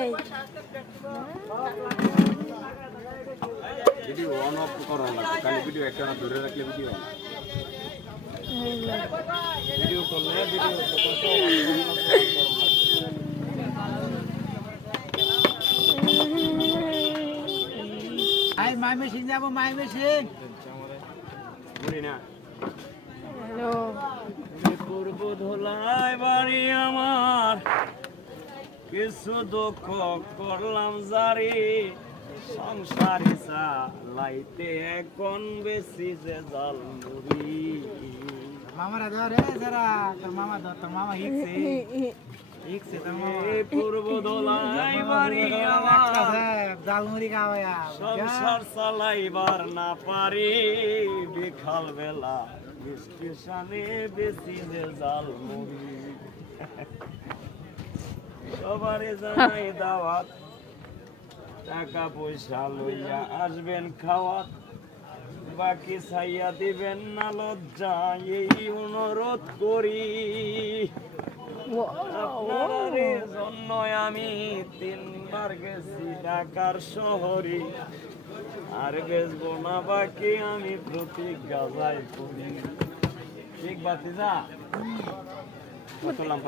এই video on of করা লাগবে খালি ভিডিও একটা না ধরে রাখলে ভিডিও ভিডিও করলে আই মাই মেশিন যাবো মাই মেশিন বুঝি না হ্যালো পূর্ব ধোলাই বাড়ি আমার কিছু দুঃখ করলাম জারি সংসারে চালাইতে এখন বেশি যে জাল মুড়ি মামারা দাও রে যারা তোর মামা দাও তোর মামা হিকছে হিকছে তোর মামা পূর্ব ধোলাই বাড়ি আমার জালমুড়ি খাওয়া সংসার চালাইবার না পারি বিকাল বেলা স্টেশনে বেশি যে জাল মুড়ি সবারে জানাই দাওয়াত টাকা পয়সা লইয়া আসবেন খাওয়াত বাকি ছাইয়া দিবেন না লজ্জা এই অনুরোধ করি আপনার জন্য আমি 3 বার গেছি ঢাকার শহরে আর বেচবো না বাকি আমি প্রতিজ্ঞা যাই করি ঠিক বাতি যা কত লাম্পা